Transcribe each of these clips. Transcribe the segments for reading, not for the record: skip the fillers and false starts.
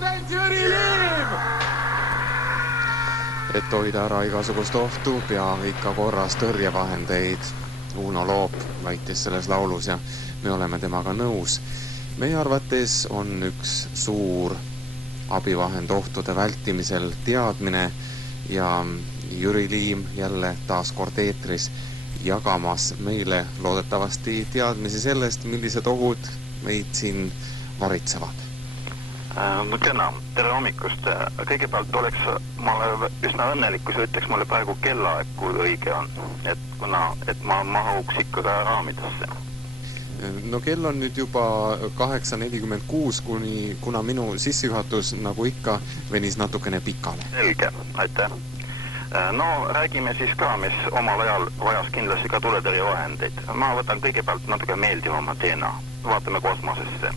Komandant Jüri Liim! Et hoida ära igasugust ohtu, peab ikka korras tõrjevahendeid. Uno Loop väitis selles laulus ja me oleme temaga nõus. Meie arvates on üks suur abivahend ohtude vältimisel teadmine ja Jüri Liim jälle taas kord eetris jagamas meile loodetavasti teadmisi sellest, millised ohud meid siin varitsevad. No kena, tere hommikust. Kõigepealt oleks mulle üsna õnnelik, kui sa ütleks mulle praegu kellaaeg, kui õige on. Et ma mahuks ikka ka raamidesse. No kell on nüüd juba 8:46, kuna minu sissejuhatus nagu ikka venis natukene pikale. Selge, aitäh. No räägime siis ka, mis omal ajal vajas kindlasti ka tuletõrjevahendeid. Ma võtan kõigepealt natuke meeldivama teena. Vaatame kosmosesse.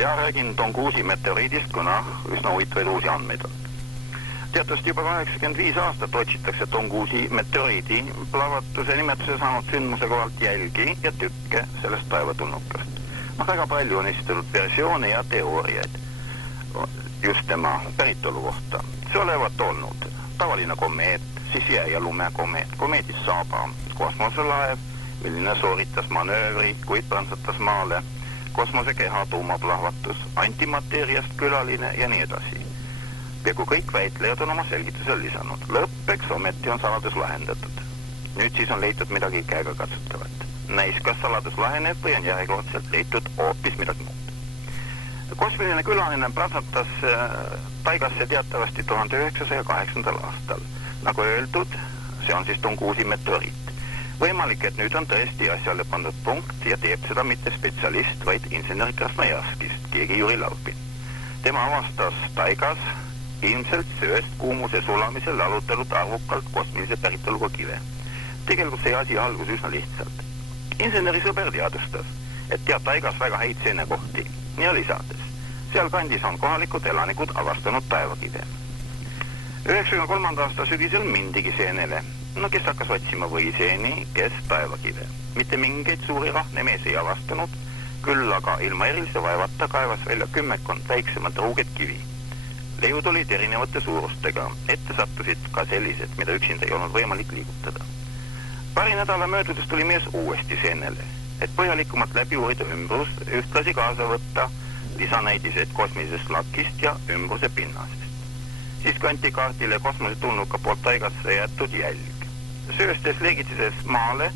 Ja räägin Tungusi meteoriidist, kuna üsna huvitavaid uusi andmeid on. Teatavasti juba 85 aastat otsitakse Tungusi meteoriidi plahvatuse nimetuse saanud sündmuse kohalt jälgi ja tükke sellest taevatulnukast. Väga palju on esitatud versioone ja teooriaid just tema päritolu kohta. See olevat olnud tavaline komeet, siis jää- ja lumekomeet, komeedis Saaba, kosmoselaev, milline sooritas manöövri, kuid prantsatas maale, kosmosekeha tuumaplahvatus, antimateeriast külaline ja nii edasi. Peaaegu kõik väitlejad on oma selgitusel lisanud. Lõppeks ometi on saladus lahendatud. Nüüd siis on leitud midagi käega katsutavat. Näis, kas saladus laheneb või on järjekordselt leitud hoopis midagi muud. Kosmiline külaline prantsatas taigasse teatavasti 1908. aastal. Nagu öeldud, see on siis Tungusi meteoriit. Võimalik, et nüüd on tõesti asjale pandud punkt ja teeb seda mitte spetsialist, vaid insener Krasnojarskist, keegi Jüri Laupin. Tema avastas taigas ilmselt sööst kuumuse sulamisel alutelud arvukalt kosmilise päritoluga kive. Tegelikult see asi algus üsna lihtsalt. Inseneri sõber teadustas, et teab taigas väga häid seenekohti ja lisades. Seal kandis on kohalikud elanikud avastanud taevakive. 1993. aasta sügisel mindigi seenele. No kes hakkas otsima võiseeni, kes taevakive. Mitte mingeid suuri rahnemees ei avastanud, küll aga ilma erilise vaevata kaevas välja 10 väiksemad ruuged kivi. Leiud olid erinevate suurustega, ette sattusid ka sellised, mida üksinda ei olnud võimalik liigutada. Paari nädala möödudes tuli mees uuesti seenele, et põhjalikumat läbi uurida ümbrus, ühtlasi kaasa võtta lisanäidised kosmilisest lakist ja ümbruse pinnasest. Siis kanti kaardile kosmosetulnuka poolt taigasse jäetud jälg. Sööstes leegitises maale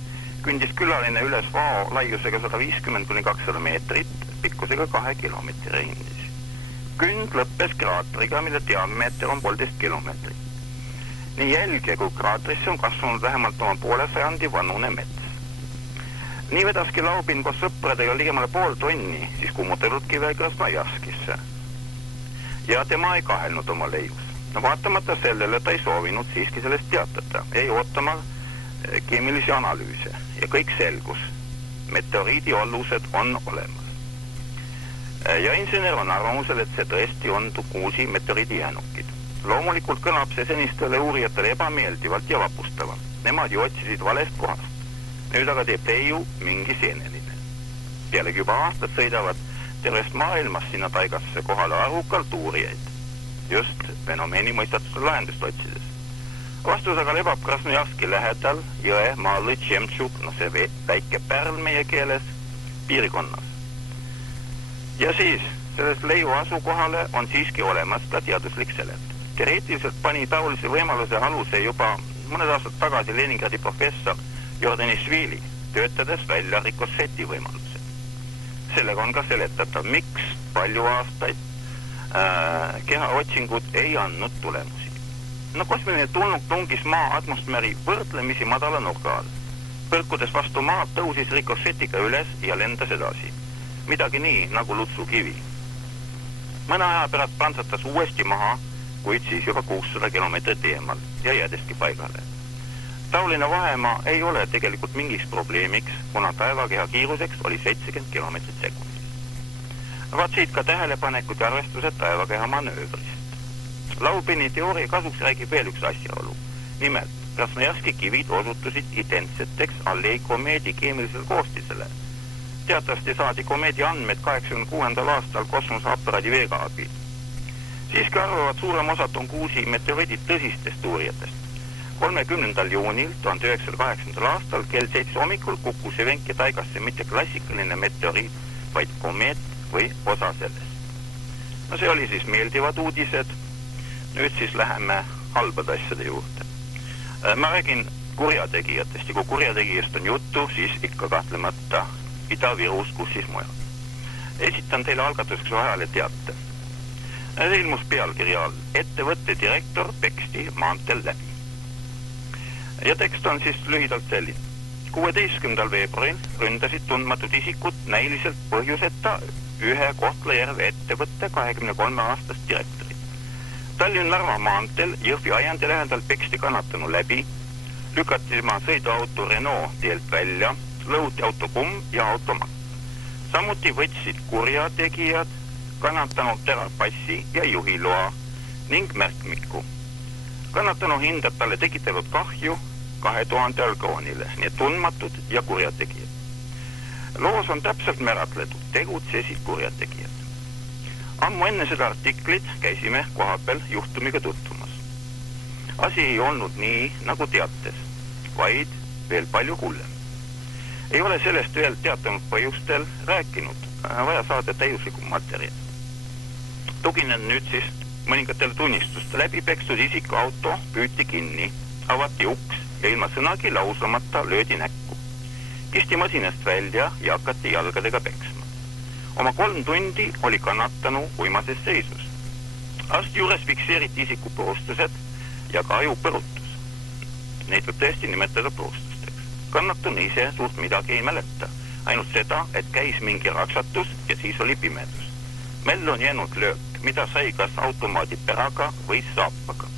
kündis külaline üles vao laiusega 150-200 meetrit, pikkusega 2 kilomeetri ringis. Künd lõppes kraatriga, mille diameeter on 1,5 kilomeetrit. Nii jälge kui kraatrisse on kasvanud vähemalt oma poole sajandi vanune mets. Nii vedaski Laupin koos sõpradega ligemale 0,5 tonni, siis kummutatud kive Krasnojarskisse. Ja tema ei kahelnud oma leius. Vaatamata sellele ta ei soovinud siiski sellest teatada, ei ootama keemilisi analüüse ja kõik selgus. Meteoriidi alused on olemas. Ja insener on arvamusel, et see tõesti on Tungusi meteoriidi jäänukid. Loomulikult kõlab see senistele uurijatele ebameeldivalt ja vapustavalt. Nemad ju otsisid valest kohast. Nüüd aga teeb leiu mingi seeneline. Pealegi juba aastad sõidavad tervest maailmas sinna taigasse kohale arvukalt uurijaid. Just fenomeeni mõistatuse lahendust otsides. Vastus aga lebab Krasnojarski lähedal jõe Malõi Tšemtšuk, see väike pärl meie keeles, piirikonnas. Ja siis, sellest leiu asukohale on siiski olemas ka teaduslik selet. Teoreetiliselt pani taolise võimaluse aluse juba mõned aastad tagasi Leningradi professor Jordanisvili, töötades välja Ricossetti võimaluse. Sellega on ka seletatav, miks palju aastaid kehaotsingud ei andnud tulemusi. Kosmiline tulnuk tungis maa atmosfääri võrdlemisi madala nurga all. Põrkudes vastu maad tõusis Ricossetiga üles ja lendas edasi. Midagi nii nagu lutsukivi. Mõne aja pärast prantsatas uuesti maha, kuid siis juba 600 kilomeetrit eemal ja jäädeski paigale. Taoline vahemaa ei ole tegelikult mingiks probleemiks, kuna taevakeha kiiruseks oli 70 kilomeetrit sekundis. Vaat siit ka tähelepanekud ja arvestused taevakeha manöövrist. Laupini teooria kasuks räägib veel üks asjaolu. Nimelt, Krasnojarski kivid osutusid identseteks Allei komeedi keemilisele koostisele. Teatavasti saadi komeedi andmed 86. aastal kosmoseaparaadi veega abil. Siiski arvavad suurem osa Tom Cruise'i meteoriidid tõsistest uurijatest. 30. juunil 1908. aastal kell 7 hommikul kukkus Evenki taigasse mitte klassikaline meteoriit, vaid komeet või osa sellest. No see oli siis meeldivad uudised. Nüüd siis läheme halbade asjade juurde. Ma räägin kurjategijatest ja kui kurjategijast on juttu, siis ikka kahtlemata Ida-Virus, kus siis mujal. Esitan teile algatuseks ajale teate. See ilmus pealkirja all. Ettevõtte direktor peksti maanteel läbi. Ja tekst on siis lühidalt selline. 16. veebruaril ründasid tundmatud isikud näiliselt põhjuseta ühe Kohtla-Järve ettevõtte 23-aastast direktorit. Tallinn-Narva maanteel Jõhvi ajandi lähedal peksti kannatanu läbi, lükati tema sõiduauto Renault teelt välja, lõhuti autokumm ja automat. Samuti võtsid kurjategijad kannatanud ära passi ja juhiloa ning märkmiku. Kannatanu hindab talle tekitatud kahju 2000 alkoonile, nii tundmatud ja kurjategijad. Loos on täpselt määratletud, tegutsesid kurjategijad. Ammu enne seda artiklit käisime kohapeal juhtumiga tutvumas. Asi ei olnud nii, nagu teates, vaid veel palju hullem. Ei ole sellest veel teatanud põhjustel rääkinud, vaja saada täiuslikum materjal. Tuginen nüüd siis mõningatele tunnistuste läbi pekstud isiku auto püüti kinni, avati uks ja ilma sõnagi lausamata löödi näkku. Kisti masinast välja ja hakati jalgadega peksma. Oma 3 tundi oli kannatanu uimases seisus. Arsti juures fikseeriti isiku purustused ja ka ajupõrutus. Neid võib tõesti nimetada purustusteks. Kannatanu ise suurt midagi ei mäleta, ainult seda, et käis mingi raksatus ja siis oli pimedus. Mellu on jäänud löök, mida sai kas automaadi peraga või saapaga.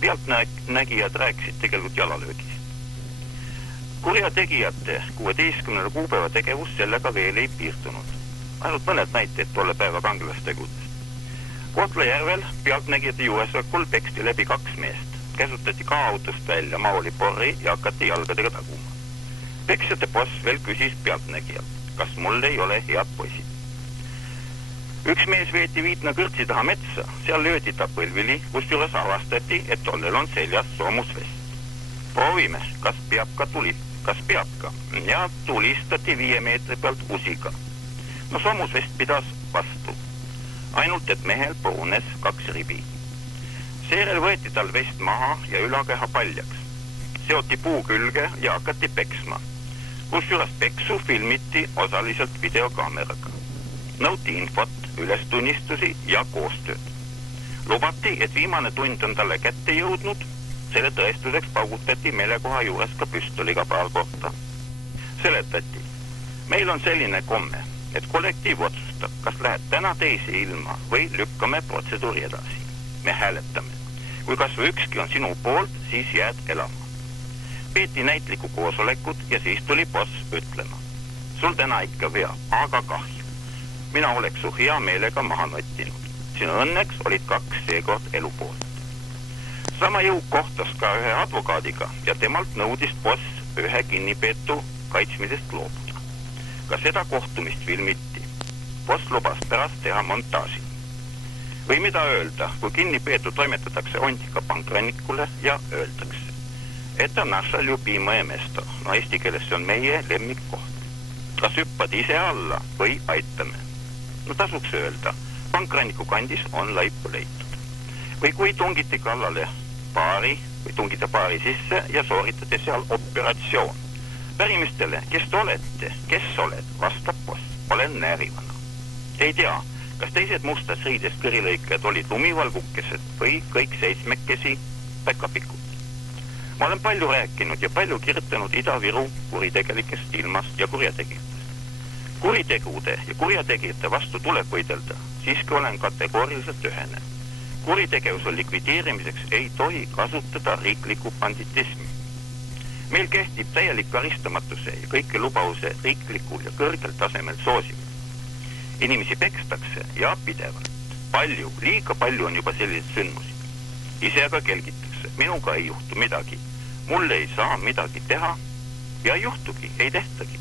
Pealtnägijad rääkisid tegelikult jalalöögist. Kurjategijate 16. kuupäeva tegevus sellega veel ei piirdunud. Ainult mõned näiteid tolle päeva kangelastegudest. Kohtla-Järvel pealtnägijate juuresolekul peksti läbi 2 meest. Käsutati ka autost välja maoli porri ja hakati jalgadega taguma. Peksjate boss veel küsis pealtnägijalt, kas mul ei ole head poisid. Üks mees veeti Viitna kõrtsi taha metsa, seal löödi ta põlvili, kus juures avastati, et tollel on seljas soomusvest. Proovime, kas peab ka, ja tulistati 5 meetri pealt usiga. No soomusvest pidas vastu, ainult et mehel purunes 2 ribi. Seerel võeti tal vest maha ja ülakeha paljaks. Seoti puu külge ja hakati peksma, kus juures peksu filmiti osaliselt videokaameraga. Nõuti infot, ülestunnistusi ja koostööd. Lubati, et viimane tund on talle kätte jõudnud, selle tõestuseks paugutati meelekoha juures ka püstoliga paar kohta. Seletati, meil on selline komme, et kollektiiv otsustab, kas lähed täna teise ilma või lükkame protseduuri edasi. Me hääletame. Kui kas või ükski on sinu poolt, siis jääd elama. Peeti näitliku koosolekut ja siis tuli boss ütlema. Sul täna ikka vea, aga kahju. Mina oleks su hea meelega maha nottinud. Sinu õnneks olid 2 seekord elu poolt. Sama jõuk kohtas ka ühe advokaadiga ja temalt nõudis boss ühe kinnipeetu kaitsmisest loobuda. Ka seda kohtumist filmiti. Boss lubas pärast teha montaaži. Või mida öelda, kui kinnipeetu toimetatakse Ontika pankrannikule ja öeldakse, et on naša ljubimое mesto. No eesti keeles see on meie lemmikkoht. Kas hüppad ise alla või aitame? No tasuks öelda, pankranniku kandis on laipu leitud. Või kui tungiti kallale paari või tungite paari sisse ja sooritate seal operatsioon. Pärimistele, kes te olete, kes oled, vastab boss, olen näärivana. Ei tea, kas teised mustas riidest kõrilõikajad olid lumivalgukesed või kõik 7 päkapikud. Ma olen palju rääkinud ja palju kirjutanud Ida-Viru kuritegelikest ilmast ja kurjategijatest. Kuritegude ja kurjategijate vastu tuleb võidelda, siiski olen kategooriliselt ühene. Kuritegevuse likvideerimiseks ei tohi kasutada riikliku banditismi. Meil kehtib täielik karistamatuse ja kõike lubause riiklikul ja kõrgel tasemel soosimine. Inimesi pekstakse ja pidevalt. Palju, liiga palju on juba selliseid sündmusi. Ise aga kelgitakse, minuga ei juhtu midagi. Mul ei saa midagi teha ja juhtugi, ei tehtagi,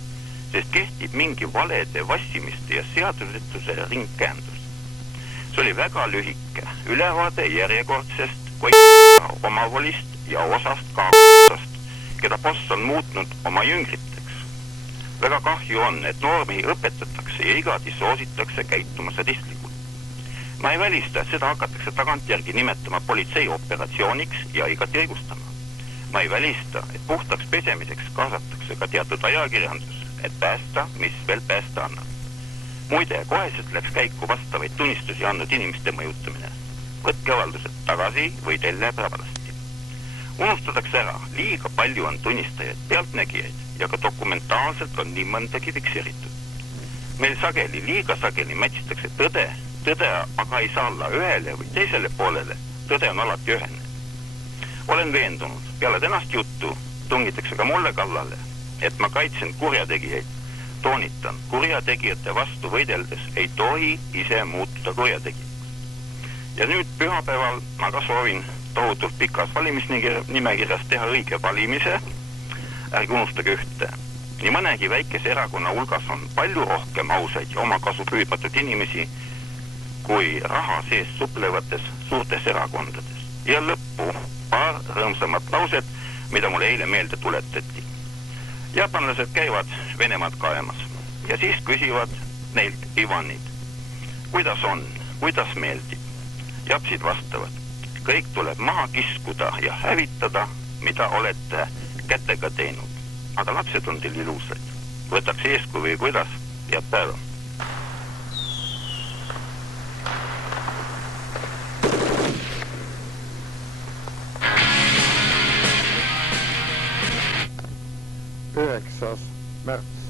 sest kehtib mingi valede, vassimiste ja seadusetuse ringkäändus. See oli väga lühike ülevaade järjekordsest omavolist ja osast kaasast, keda boss on muutnud oma jüngriteks. Väga kahju on, et noormehi õpetatakse ja igati soositakse käituma sadistlikult. Ma ei välista, et seda hakatakse tagantjärgi nimetama politseioperatsiooniks ja igati õigustama. Ma ei välista, et puhtaks pesemiseks kaasatakse ka teatud ajakirjandus, et päästa, mis veel päästa annab. Muide, koheselt läks käiku vastavaid tunnistusi andnud inimeste mõjutamine. Võtke avaldused tagasi või teil läheb häbalasti. Unustatakse ära, liiga palju on tunnistajaid, pealtnägijaid ja ka dokumentaalselt on nii mõndagi fikseeritud. Meil liiga sageli mätsitakse tõde aga ei saa olla ühele või teisele poolele, tõde on alati ühene. Olen veendunud, peale tänast juttu tungitakse ka mulle kallale, et ma kaitsen kurjategijaid. Toonitan, kurjategijate vastu võideldes ei tohi ise muutuda kurjategijaks. Ja nüüd pühapäeval ma ka soovin tohutult pikas valimisnimekirjas teha õige valimise. Ärge unustage ühte. Nii mõnegi väikese erakonna hulgas on palju rohkem ausaid ja oma kasu püüdmatud inimesi kui raha sees suplevates suurtes erakondades. Ja lõppu paar rõõmsamat lauset, mida mulle eile meelde tuletati. Jaapanlased käivad Venemaad kaemas ja siis küsivad neilt Ivanid. Kuidas on? Kuidas meeldib? Japsid vastavad. Kõik tuleb maha kiskuda ja hävitada, mida olete kätega teinud. Aga lapsed on teil ilusad. Võtaks eesku või kuidas? Head päeva. Üheksas märts.